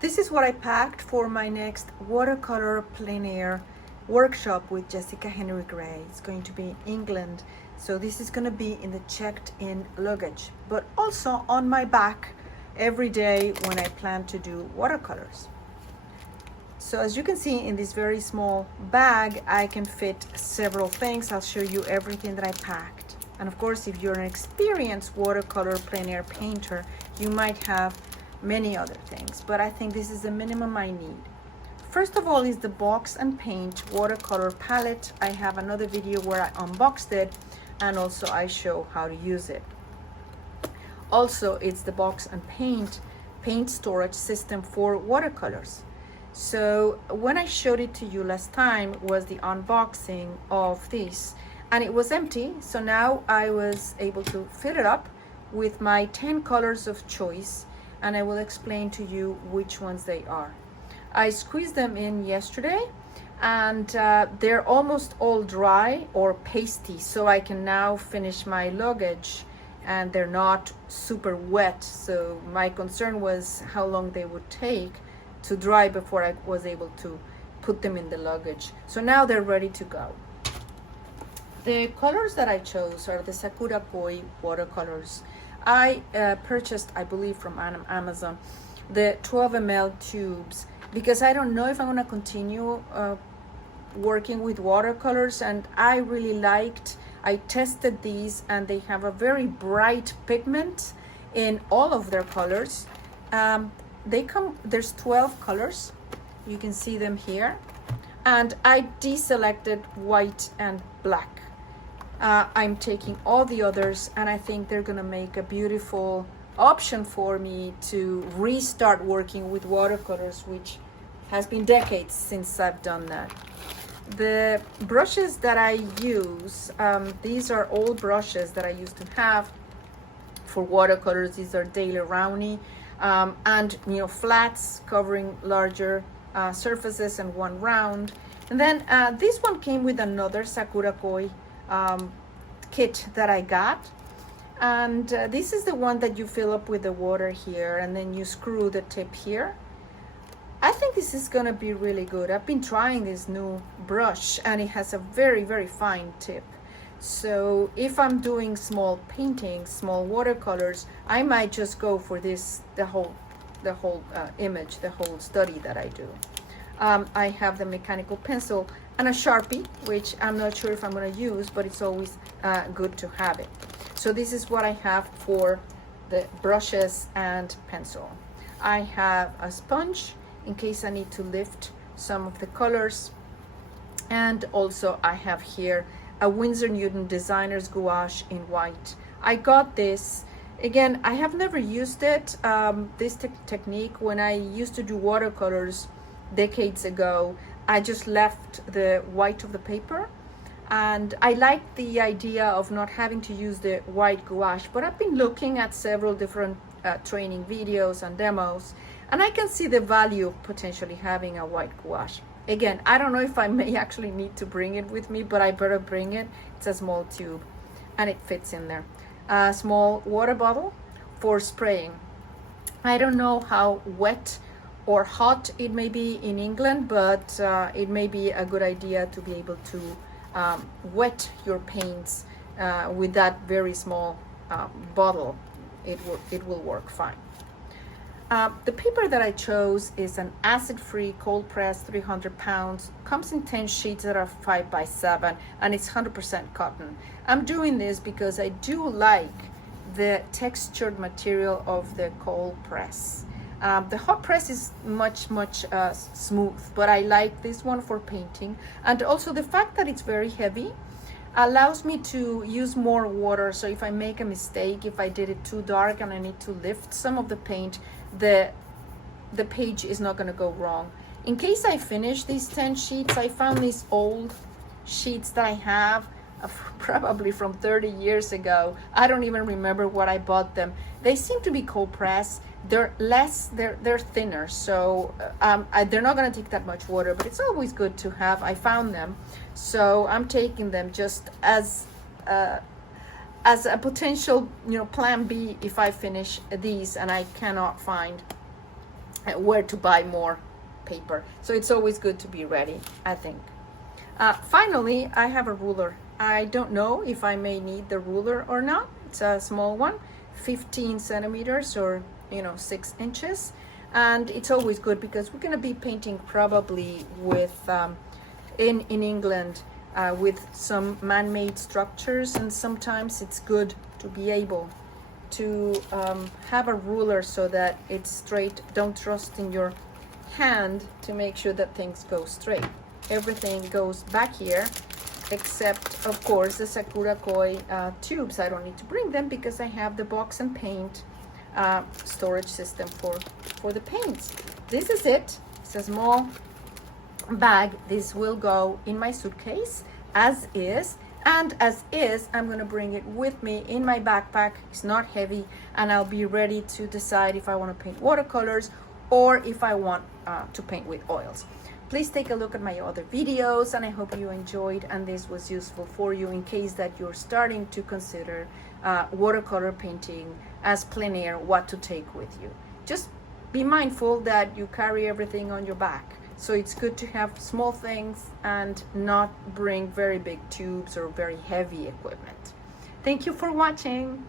This is what I packed for my next watercolor plein air workshop with Jessica Henry Gray. It's going to be in England. So this is going to be in the checked in luggage, but also on my back every day when I plan to do watercolors. So as you can see in this very small bag, I can fit several things. I'll show you everything that I packed. And of course, if you're an experienced watercolor plein air painter, you might have many other things, but I think this is the minimum I need. First of all is the Box and Paint watercolor palette. I have another video where I unboxed it and also I show how to use it. Also, it's the Box and Paint storage system for watercolors. So when I showed it to you last time was the unboxing of this, and it was empty. So now I was able to fill it up with my 10 colors of choice, and I will explain to you which ones they are. I squeezed them in yesterday, and they're almost all dry or pasty, so I can now finish my luggage, and they're not super wet. So my concern was how long they would take to dry before I was able to put them in the luggage. So now they're ready to go. The colors that I chose are the Sakura Koi watercolors. I purchased, I believe from Amazon, the 12 ml tubes, because I don't know if I'm gonna continue working with watercolors, and I really I tested these, and they have a very bright pigment in all of their colors. There's 12 colors, you can see them here, and I deselected white and black. I'm taking all the others, and I think they're gonna make a beautiful option for me to restart working with watercolors, which has been decades since I've done that. The brushes that I use, these are old brushes that I used to have for watercolors. These are Daily Rowney, and flats covering larger surfaces and one round. And then this one came with another Sakura Koi kit that I got, and this is the one that you fill up with the water here, and then you screw the tip here. I think this is gonna be really good. I've been trying this new brush, and it has a very, very fine tip. So if I'm doing small paintings, small watercolors, I might just go for this, the whole image, the whole study that I do. I have the mechanical pencil and a Sharpie, which I'm not sure if I'm going to use, but it's always good to have it. So this is what I have for the brushes and pencil. I have a sponge in case I need to lift some of the colors, and also I have here a Winsor Newton designer's gouache in white. I got this, again, I have never used it, this technique. When I used to do watercolors decades ago, I just left the white of the paper, and I liked the idea of not having to use the white gouache, but I've been looking at several different training videos and demos, and I can see the value of potentially having a white gouache. Again, I don't know if I may actually need to bring it with me, but I better bring it. It's a small tube and it fits in there. A small water bottle for spraying. I don't know how wet or hot it may be in England, but it may be a good idea to be able to wet your paints with that very small bottle. It will work fine. The paper that I chose is an acid-free cold press 300 pounds, comes in 10 sheets that are 5 by 7, and it's 100% cotton. I'm doing this because I do like the textured material of the cold press. The hot press is much smooth, but I like this one for painting, and also the fact that it's very heavy allows me to use more water. So if I make a mistake, if I did it too dark and I need to lift some of the paint, the page is not going to go wrong. In case I finish these 10 sheets, I found these old sheets that I have probably from 30 years ago. I don't even remember what I bought them. They seem to be cold press. They're thinner, so they're not going to take that much water, but it's always good to have. I found them, so I'm taking them just as a potential, plan B if I finish these and I cannot find where to buy more paper. So it's always good to be ready, I think. Finally, I have a ruler. I don't know if I may need the ruler or not. It's a small one, 15 centimeters or 6 inches. And it's always good because we're going to be painting probably with in England with some man-made structures, and sometimes it's good to be able to have a ruler so that it's straight. Don't trust in your hand to make sure that things go straight. Everything goes back here except of course the Sakura Koi tubes. I don't need to bring them because I have the box and paint storage system for the paints. This is it. It's a small bag. This will go in my suitcase as is, and as is I'm going to bring it with me in my backpack. It's not heavy, and I'll be ready to decide if I want to paint watercolors or if I want to paint with oils. Please take a look at my other videos, and I hope you enjoyed and this was useful for you in case that you're starting to consider watercolor painting as plein air, what to take with you. Just be mindful that you carry everything on your back. So it's good to have small things and not bring very big tubes or very heavy equipment. Thank you for watching.